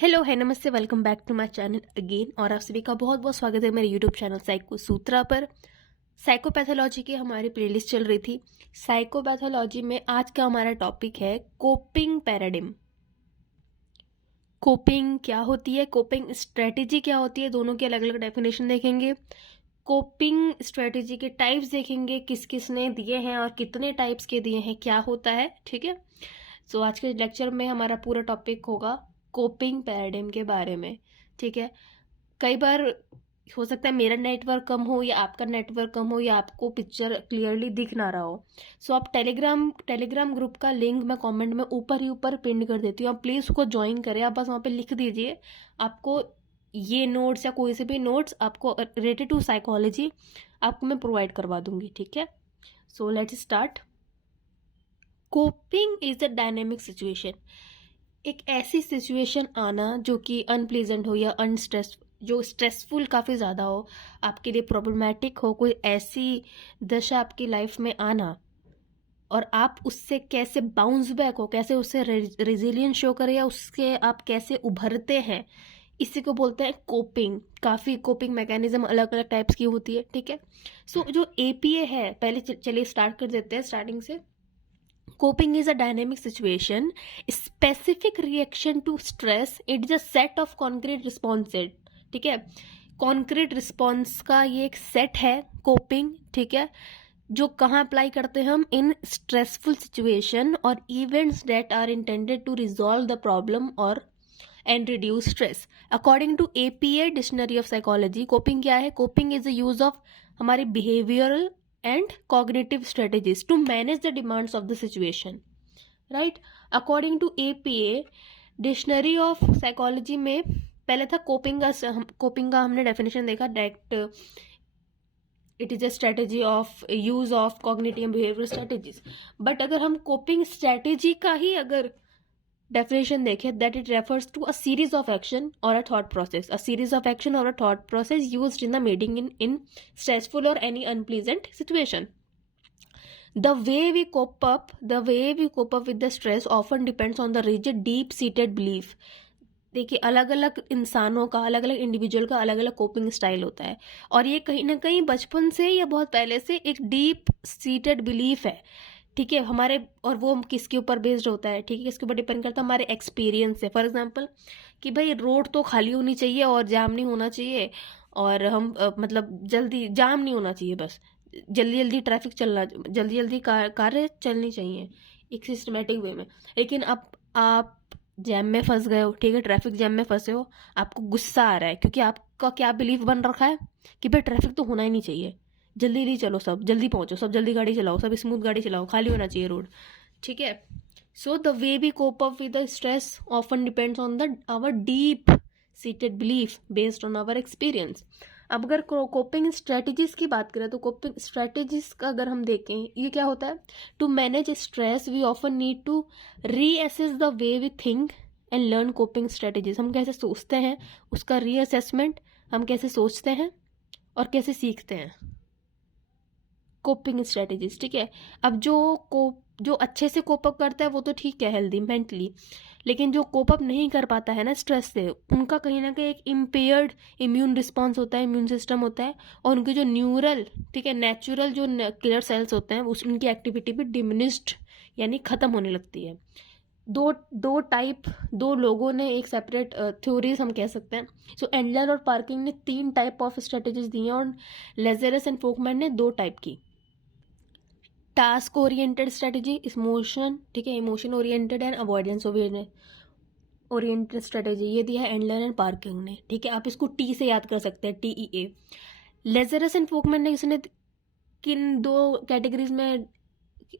Hello है नमस्ते, welcome back to my channel again. और आप सभी का बहुत बहुत स्वागत है मेरे यूट्यूब चैनल साइको सूत्रा पर। साइकोपैथोलॉजी की हमारी प्लेलिस्ट चल रही थी। साइकोपैथोलॉजी में आज का हमारा टॉपिक है कोपिंग पैराडिम। कोपिंग क्या होती है, कोपिंग स्ट्रेटेजी क्या होती है, दोनों की अलग अलग डेफिनेशन देखेंगे। कोपिंग स्ट्रेटेजी के टाइप्स देखेंगे, किस किस ने दिए हैं और कितने टाइप्स के दिए हैं, क्या होता है। ठीक है, सो आज के लेक्चर में हमारा पूरा टॉपिक होगा कोपिंग पैराडिम के बारे में। ठीक है, कई बार हो सकता है मेरा नेटवर्क कम हो या आपका नेटवर्क कम हो या आपको पिक्चर क्लियरली दिख ना रहा हो। सो आप टेलीग्राम ग्रुप का लिंक मैं कमेंट में ऊपर ही ऊपर पिन कर देती हूँ, आप प्लीज़ उसको ज्वाइन करें। आप बस वहाँ पे लिख दीजिए आपको ये नोट्स या कोई से भी नोट्स आपको रिलेटेड टू साइकोलॉजी आपको मैं प्रोवाइड करवा दूंगी। ठीक है, so let's start. Coping is a dynamic situation, एक ऐसी सिचुएशन आना जो कि अनप्लीजेंट हो या जो स्ट्रेसफुल काफ़ी ज़्यादा हो, आपके लिए प्रॉब्लमैटिक हो, कोई ऐसी दशा आपकी लाइफ में आना और आप उससे कैसे बाउंस बैक हो, कैसे उससे रेजिलियंस शो करें या उससे आप कैसे उभरते हैं, इसी को बोलते हैं कोपिंग। काफ़ी कोपिंग मैकेनिज्म अलग अलग टाइप्स की होती है। ठीक है, सो जो एपीए है, पहले चलिए स्टार्ट कर देते हैं स्टार्टिंग से। Coping is a dynamic situation, specific reaction to stress. It is a set of concrete responses. ठीक है, कॉन्क्रीट रिस्पॉन्स का ये एक सेट है कोपिंग। ठीक है, जो कहाँ अप्लाई करते हैं हम, इन स्ट्रेसफुल सिचुएशन और events that are intended to resolve the problem और and reduce stress. According to APA dictionary of psychology, coping क्या है? Coping is the use of हमारी behavioural and cognitive strategies to manage the demands of the situation, right? According to APA dictionary of psychology में पहले था coping का हमने definition देखा direct, it is a strategy of use of cognitive behaviour strategies. But अगर हम coping strategy का ही अगर definition देखें, that it refers to a series of action or a thought process, a series of action or a thought process used in the meeting in stressful or any unpleasant situation. The way we cope up with the stress often depends on the rigid deep seated belief. देखिए, अलग अलग इंसानों का, अलग अलग individual का अलग अलग कोपिंग स्टाइल होता है और ये कहीं ना कहीं बचपन से या बहुत पहले से एक डीप सीटेड बिलीफ है। ठीक है, हमारे, और वो किसके ऊपर बेस्ड होता है? ठीक है, किसके ऊपर डिपेंड करता है? हमारे एक्सपीरियंस से। फॉर एग्जांपल कि भाई रोड तो खाली होनी चाहिए और जाम नहीं होना चाहिए, और हम मतलब जल्दी जाम नहीं होना चाहिए, बस जल्दी जल्दी ट्रैफिक चलना, जल्दी जल्दी कार्य चलनी चाहिए एक सिस्टमेटिक वे में। लेकिन अब आप जैम में फंस गए हो, ठीक है, ट्रैफिक जैम में फंसे हो, आपको गुस्सा आ रहा है क्योंकि आपका क्या बिलीफ बन रखा है कि भाई ट्रैफिक तो होना ही नहीं चाहिए, जल्दी जल्दी चलो, सब जल्दी पहुंचो, सब जल्दी गाड़ी चलाओ, सब स्मूथ गाड़ी चलाओ, खाली होना चाहिए रोड। ठीक है, so the way we cope up with the stress often depends on the our deep seated belief based on our experience. अब अगर कोपिंग स्ट्रेटजीज की बात करें तो कोपिंग स्ट्रेटजीज का अगर हम देखें, ये क्या होता है? To manage stress we often need to reassess the way we think and learn coping strategies. हम कैसे सोचते हैं, उसका रीअसेसमेंट, हम कैसे सोचते हैं और कैसे सीखते हैं, कोपिंग स्ट्रेटेजीज। ठीक है, अब जो अच्छे से कोप अप करता है वो तो ठीक है हेल्दी मेंटली, लेकिन जो कोप अप नहीं कर पाता है ना स्ट्रेस से, उनका कहीं ना कहीं एक इम्पेयर्ड इम्यून रिस्पॉन्स होता है, इम्यून सिस्टम होता है, और उनके जो न्यूरल, ठीक है, नेचुरल जो किलर सेल्स होते हैं उनकी एक्टिविटी भी डिमिनिश्ड यानी ख़त्म होने लगती है। दो लोगों ने एक सेपरेट थ्योरीज हम कह सकते हैं। सो एंडलर और पार्किंग ने 3 टाइप ऑफ स्ट्रेटेजीज दी हैं और लेजरस एंड फोकमैन ने 2 टाइप की। टास्क ओरिएंटेड स्ट्रेटेजी, इमोशन, ठीक है, emotion oriented and avoidance oriented strategy, ये दिया है एंडलर एंड पार्किंग ने। ठीक है, आप इसको टी से याद कर सकते हैं, TEA। लेजरस एंड फोकमैन ने इसने किन 2 कैटेगरीज में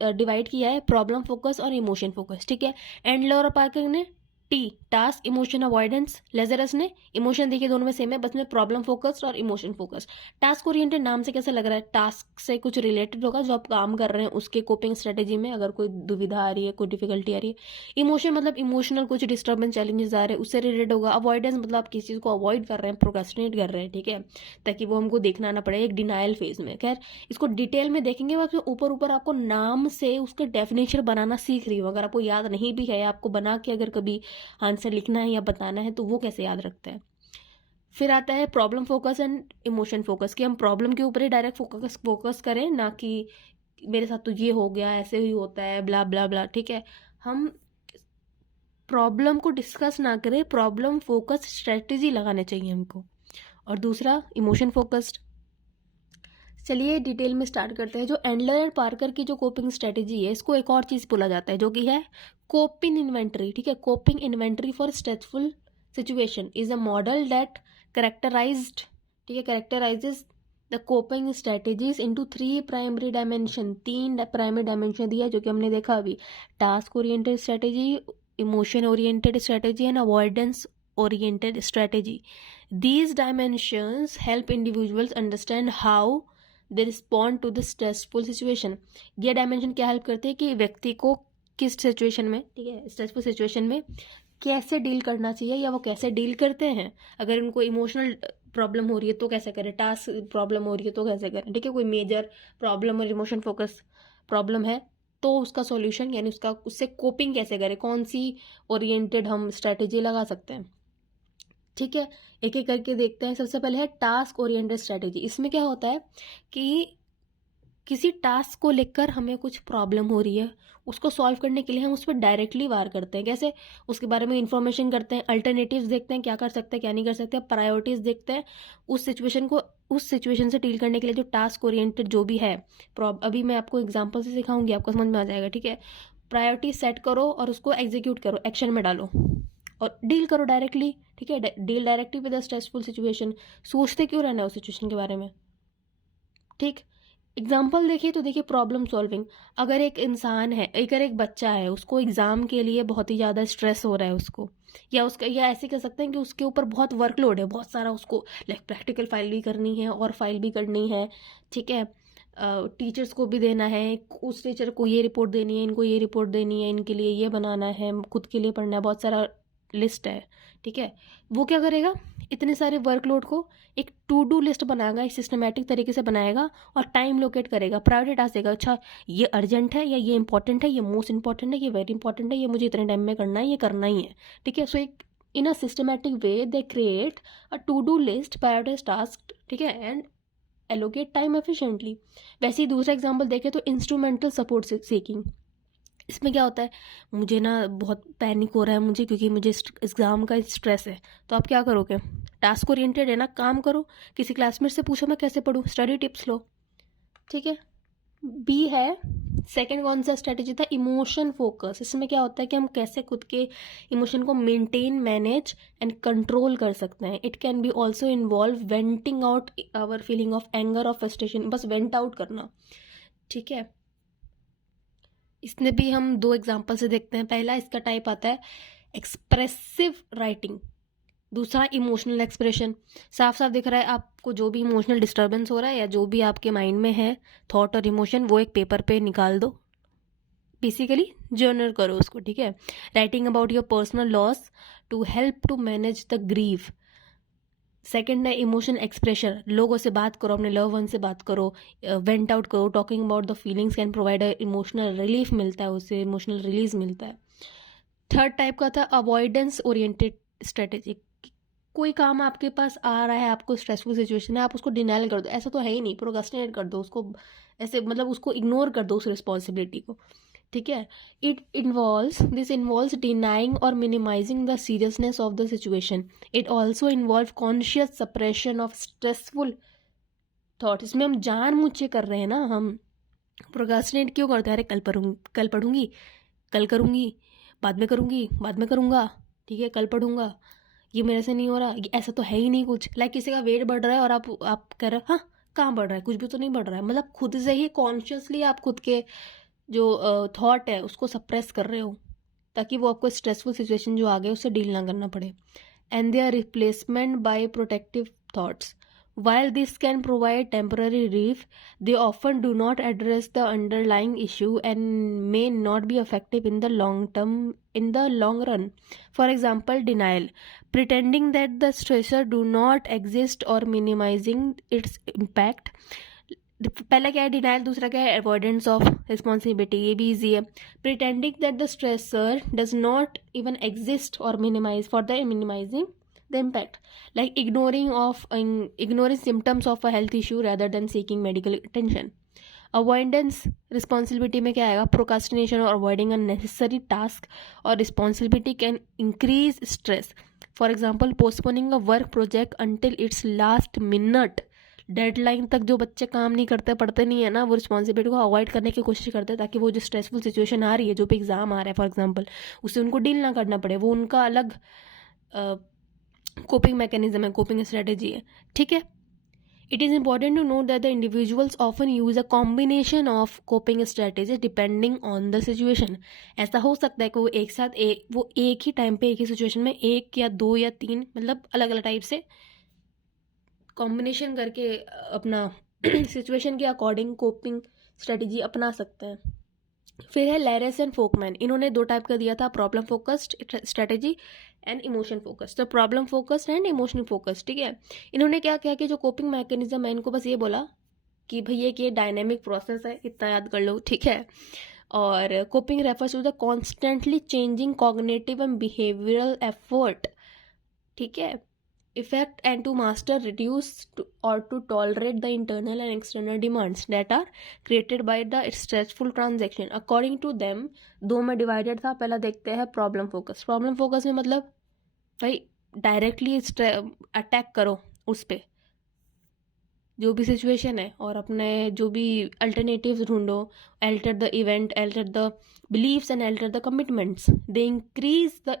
डिवाइड किया है? प्रॉब्लम फोकस और इमोशन फोकस। ठीक है, एंडलर और पार्किंग ने टी टास्क इमोशन अवॉइडेंस, लेजरस ने इमोशन, देखिए दोनों में सेम है, बस में प्रॉब्लम फोकस्ड और इमोशन फोकस। टास्क ओरिएंटेड नाम से कैसे लग रहा है? टास्क से कुछ रिलेटेड होगा, जो आप काम कर रहे हैं उसके कोपिंग स्ट्रेटेजी में अगर कोई दुविधा आ रही है, कोई डिफिकल्टी आ रही है। इमोशन मतलब इमोशनल कुछ डिस्टर्बेंस, चैलेंजेस आ रहे हैं, उससे रिलेटेड होगा। अवॉइडेंस मतलब आप किसी चीज़ को अवॉइड कर रहे हैं, प्रोक्रेस्टिनेट कर रहे हैं, ठीक है, ताकि वो हमको देखना ना पड़े, एक डिनाइल फेज में। खैर, इसको डिटेल में देखेंगे, बस ऊपर ऊपर आपको नाम से उसके डेफिनेशन बनाना सीख रही हूँ। अगर आपको याद नहीं भी है, आपको बना के अगर कभी आंसर लिखना है या बताना है तो वो कैसे याद रखता है। फिर आता है problem focus and emotion focus, कि हम प्रॉब्लम के ऊपर ही डायरेक्ट फोकस करें, ना कि मेरे साथ तो ये हो गया, ऐसे ही होता है, ब्ला ब्ला ब्ला। ठीक है, हम प्रॉब्लम को डिस्कस ना करें, प्रॉब्लम फोकस स्ट्रेटेजी लगाने चाहिए हमको। और दूसरा इमोशन फोकस्ड। चलिए डिटेल में स्टार्ट करते हैं। जो एंडलर एंड पार्कर की जो कोपिंग स्ट्रेटेजी है, इसको एक और चीज़ बोला जाता है जो कि है कोपिंग इन्वेंटरी। ठीक है, coping inventory for stressful situation is a model that characterised, ठीक है, कैरेक्टराइजेज the coping strategies into 3 primary dimension. 3 primary dimension दिया जो कि हमने देखा अभी, task oriented strategy, emotion oriented strategy and avoidance oriented strategy. These dimensions help individuals understand how they respond to the stressful situation. ये dimension क्या help करते हैं कि व्यक्ति को किस सिचुएशन में, ठीक है, स्ट्रेसफुल सिचुएशन में कैसे डील करना चाहिए या वो कैसे डील करते हैं। अगर उनको इमोशनल प्रॉब्लम हो रही है तो कैसे करें, टास्क प्रॉब्लम हो रही है तो कैसे करें। ठीक है, कोई मेजर प्रॉब्लम और इमोशन फोकस प्रॉब्लम है तो उसका सॉल्यूशन यानी उससे कोपिंग कैसे करें, कौन सी ओरिएंटेड हम स्ट्रैटेजी लगा सकते हैं। ठीक है, एक एक करके देखते हैं। सबसे पहले है टास्क ओरिएंटेड स्ट्रैटेजी। इसमें क्या होता है कि किसी टास्क को लेकर हमें कुछ प्रॉब्लम हो रही है, उसको सॉल्व करने के लिए हम उस पर डायरेक्टली वार करते हैं। कैसे, उसके बारे में इंफॉर्मेशन करते हैं, अल्टरनेटिव्स देखते हैं, क्या कर सकते हैं क्या नहीं कर सकते, प्रायोरिटीज देखते हैं, उस सिचुएशन से डील करने के लिए जो टास्क ओरिएंटेड जो भी है। अभी मैं आपको एग्जाम्पल से सिखाऊंगी, आपको समझ में आ जाएगा। ठीक है, प्रायोरिटी सेट करो और उसको एग्जीक्यूट करो, एक्शन में डालो और डील करो डायरेक्टली। ठीक है, deal directly with a stressful situation. सोचते क्यों रहना है उस सिचुएशन के बारे में। ठीक, एग्जाम्पल देखिए तो देखिए प्रॉब्लम सॉल्विंग। अगर एक इंसान है, अगर एक बच्चा है, उसको एग्जाम के लिए बहुत ही ज़्यादा स्ट्रेस हो रहा है उसको, या ऐसे कह सकते हैं कि उसके ऊपर बहुत वर्कलोड है, बहुत सारा उसको, लाइक प्रैक्टिकल फाइल भी करनी है और फाइल भी करनी है। ठीक है, टीचर्स को भी देना है, उस टीचर को ये रिपोर्ट देनी है, इनको ये रिपोर्ट देनी है, इनके लिए ये बनाना है, खुद के लिए पढ़ना है, बहुत सारा लिस्ट है। ठीक है, वो क्या करेगा, इतने सारे वर्कलोड को एक टू डू लिस्ट बनाएगा, एक सिस्टमेटिक तरीके से बनाएगा और टाइम लोकेट करेगा, प्रायोरिटी टास्क देगा। अच्छा, ये अर्जेंट है या ये इंपॉर्टेंट है, ये मोस्ट इंपॉर्टेंट है, ये वेरी इंपॉर्टेंट है, ये मुझे इतने टाइम में करना है, ये करना ही है। ठीक है, सो एक in a systematic way they create a to do list, prioritise task. ठीक है, एंड एलोकेट टाइम एफिशिएंटली। वैसे ही दूसरा एग्जाम्पल देखें तो इंस्ट्रूमेंटल सपोर्ट सीकिंग। इसमें क्या होता है, मुझे ना बहुत पैनिक हो रहा है मुझे, क्योंकि मुझे एग्ज़ाम का स्ट्रेस है। तो आप क्या करोगे, टास्क ओरिएंटेड है ना, काम करो, किसी क्लासमेट से पूछो मैं कैसे पढूं, स्टडी टिप्स लो। ठीक है, बी है सेकंड, कौन सा स्ट्रेटेजी था, इमोशन फोकस। इसमें क्या होता है कि हम कैसे खुद के इमोशन को मेंटेन, मैनेज एंड कंट्रोल कर सकते हैं। It can be also involve venting out our feeling of anger और फ्रस्ट्रेशन, बस वेंट आउट करना। ठीक है, इसमें भी हम 2 एग्जाम्पल से देखते हैं। पहला इसका टाइप आता है एक्सप्रेसिव राइटिंग, दूसरा इमोशनल एक्सप्रेशन। साफ साफ दिख रहा है आपको, जो भी इमोशनल डिस्टर्बेंस हो रहा है या जो भी आपके माइंड में है थॉट और इमोशन, वो एक पेपर पे निकाल दो, बेसिकली जर्नल करो उसको। ठीक है, writing about your personal loss to help to manage the grief. Second है इमोशन एक्सप्रेशन, लोगों से बात करो, अपने लव वन से बात करो, वेंट आउट करो, talking about the feelings can provide emotional relief मिलता है, उससे इमोशनल रिलीज मिलता है। थर्ड टाइप का था अवॉइडेंस ओरिएंटेड स्ट्रेटेजी। कोई काम आपके पास आ रहा है, आपको स्ट्रेसफुल सिचुएशन है, आप उसको डिनाइल कर दो, ऐसा तो है ही नहीं, प्रोक्रास्टिनेट कर दो उसको, ऐसे मतलब उसको इग्नोर कर दो उस रिस्पॉन्सिबिलिटी को। ठीक है, दिस इन्वॉल्व्स डिनाइंग और minimising the seriousness of the situation. It also involve conscious suppression of stressful thought. इसमें हम जानबूझ के कर रहे हैं ना, हम प्रोक्रास्टिनेट क्यों करते हैं, अरे कल पढ़ूंगी, कल करूंगी, बाद में करूंगी, बाद में करूंगा, ठीक है, कल पढ़ूंगा, ये मेरे से नहीं हो रहा, ये ऐसा तो है ही नहीं कुछ। लाइक किसी का वेट बढ़ रहा है और आप कह रहे हो हाँ कहाँ बढ़ रहा है, कुछ भी तो नहीं बढ़ रहा है, मतलब खुद से ही कॉन्शियसली आप खुद के जो थॉट है उसको सप्रेस कर रहे हो, ताकि वो आपको स्ट्रेसफुल सिचुएशन जो आ गए उससे डील ना करना पड़े। And they are replacement by protective thoughts. While this can provide temporary relief, they often do not address the underlying issue and may not be effective in the long run. For example, denial, pretending that the stressor do not exist or minimizing its impact. पहला क्या है denial, दूसरा क्या है avoidance of responsibility, ये भी easy है. Pretending that the stressor does not even exist और minimise for the minimising the impact, like ignoring symptoms of a health issue rather than seeking medical attention. Avoidance responsibility में क्या आएगा, procrastination और avoiding unnecessary task और responsibility can increase stress. For example postponing a work project until it's last minute, deadline तक जो बच्चे काम नहीं करते, पढ़ते नहीं है ना, वो रिस्पॉन्सिबिलिटी को अवॉइड करने की कोशिश करते हैं ताकि वो जो स्ट्रेसफुल सिचुएशन आ रही है, जो भी एग्जाम आ रहा है फॉर एग्जाम्पल, उससे उनको डील ना करना पड़े. वो उनका अलग कोपिंग मैकेनिज्म है, कोपिंग स्ट्रेटेजी है. ठीक है. It is important to note that the individuals often use a combination of coping strategies depending on the situation. ऐसा हो सकता है कि वो एक साथ वो एक ही टाइम पे एक ही सिचुएशन में एक या दो या तीन मतलब अलग अलग टाइप से कॉम्बिनेशन करके अपना सिचुएशन के अकॉर्डिंग कोपिंग स्ट्रेटेजी अपना सकते हैं. फिर है लैरेस एंड फोकमैन, इन्होंने दो टाइप का दिया था, problem focused strategy and emotion focused. तो problem focused and emotional focused. ठीक है. इन्होंने क्या किया कि जो कोपिंग मैकेनिज्म है इनको बस ये बोला कि भैया कि ये डायनेमिक प्रोसेस है, इतना याद कर लो. ठीक है. और coping refers to the constantly changing cognitive and behavioural effort. ठीक है. effect and to master, reduce or to tolerate the internal and external demands that are created by the stressful transaction. According to them दो में divided था. पहला देखते हैं problem focus. Problem focus में मतलब भाई डायरेक्टली अटैक करो उस पर जो भी सिचुएशन है और अपने जो भी अल्टरनेटिव्स ढूंढो. alter the event, alter the beliefs and alter the commitments. They increase the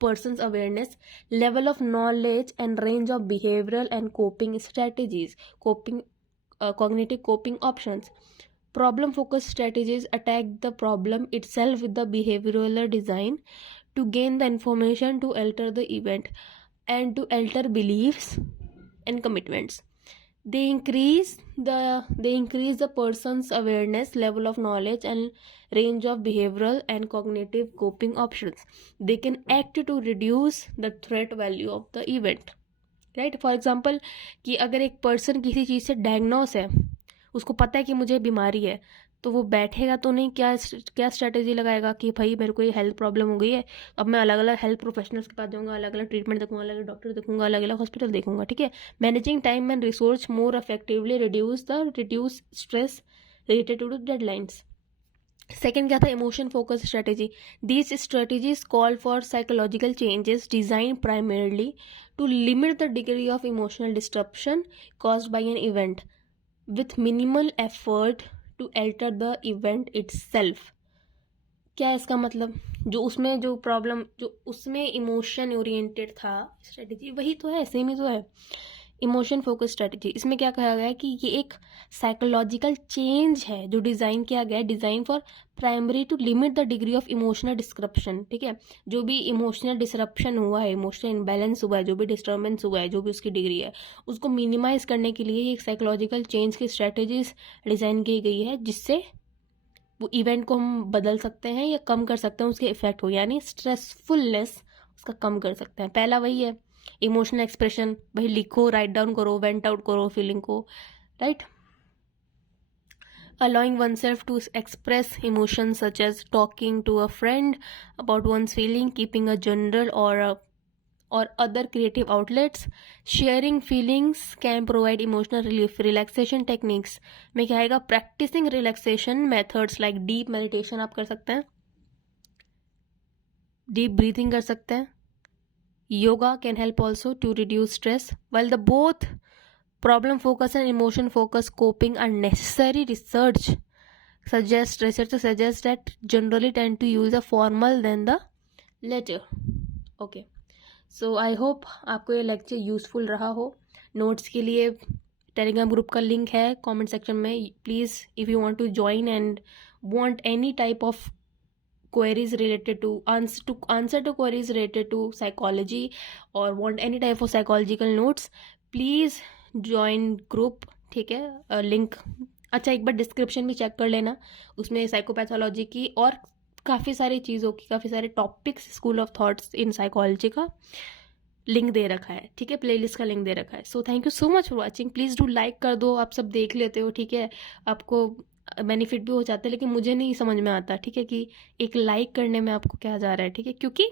person's awareness, level of knowledge and range of behavioral and coping strategies, cognitive coping options. Problem focused strategies attack the problem itself with the behavioral design to gain the information to alter the event and to alter beliefs and commitments. They increase the person's awareness, level of knowledge and range of behavioral and cognitive coping options. They can act to reduce the threat value of the event. Right. For example कि अगर एक person किसी चीज़ से diagnose है, उसको पता है कि मुझे बीमारी है, तो वो बैठेगा तो नहीं, क्या स्ट्रेटेजी लगाएगा कि भाई मेरे को ये हेल्थ प्रॉब्लम हो गई है, अब मैं अलग अलग हेल्थ प्रोफेशनल्स के पास जाऊँगा, अलग अलग ट्रीटमेंट देखूंगा, अलग अलग डॉक्टर देखूंगा, अलग अलग हॉस्पिटल देखूंगा. ठीक है. Managing time and resource more effectively reduce stress related to deadlines. Second क्या था, emotion focus strategy. These strategies call for psychological changes design primarily to limit the degree of emotional disruption caused by an event with minimal effort to alter the event itself. क्या है इसका मतलब, जो उसमें जो problem जो उसमें emotion oriented था स्ट्रेटेजी, वही तो है, सेम ही तो है इमोशन फोकस स्ट्रेटेजी. इसमें क्या कहा गया है कि ये एक साइकोलॉजिकल चेंज है जो डिज़ाइन किया गया है, design for primary to limit the degree of emotional disruption. ठीक है. जो भी इमोशनल डिसरप्शन हुआ है, इमोशनल इम्बैलेंस हुआ है, जो भी डिस्टर्बेंस हुआ है, जो भी उसकी डिग्री है, उसको मिनिमाइज करने के लिए एक साइकोलॉजिकल चेंज की स्ट्रेटेजीज डिज़ाइन की गई है, जिससे वो इवेंट को हम बदल सकते हैं या कम कर सकते हैं, उसके इफेक्ट हो, यानी स्ट्रेसफुलनेस उसका कम कर सकते हैं. पहला वही है इमोशनल एक्सप्रेशन. भाई लिखो, राइट डाउन करो, वेंट आउट करो फीलिंग को. Right. allowing oneself to express emotions such as talking to a friend about one's feeling, keeping a journal or other creative outlets. Sharing feelings can provide emotional relief. Relaxation techniques में क्या आएगा, practicing relaxation methods like deep meditation आप कर सकते हैं, deep breathing कर सकते हैं. Yoga can help also to reduce stress. While the both problem focus and emotion focus coping are necessary, research suggests that generally tend to use the formal than the latter. Okay. So I hope आपको ये lecture useful रहा हो. Notes के लिए Telegram group का link है comment section में. Please if you want to join and want any type of queries related to answer to queries related to psychology or want any type of psychological notes, please join group. ठीक है. Link अच्छा एक बार description भी check कर लेना, उसमें psychopathology की और काफ़ी सारी चीज़ों की, काफ़ी सारे topics, school of thoughts in psychology का लिंक दे रखा है, ठीक है, प्लेलिस्ट का लिंक दे रखा है। So thank you so much for watching. Please do like कर दो, आप सब देख लेते हो, ठीक है, आपको बेनिफिट भी हो जाता है, लेकिन मुझे नहीं समझ में आता, ठीक है, कि एक लाइक करने में आपको क्या जा रहा है, ठीक है, क्योंकि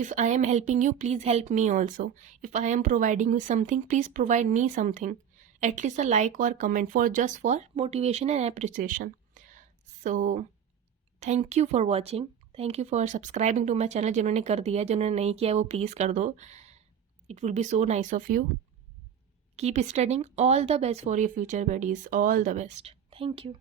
if I am helping you, please help me also. If I am providing you something, please provide me something, at least a like or comment, for just for motivation and appreciation. So thank you for watching, thank you for subscribing to my channel। जिन्होंने कर दिया, जिन्होंने नहीं किया वो please कर दो, it will be so nice of you। Keep studying, all the best for your future buddies, all the best, thank you।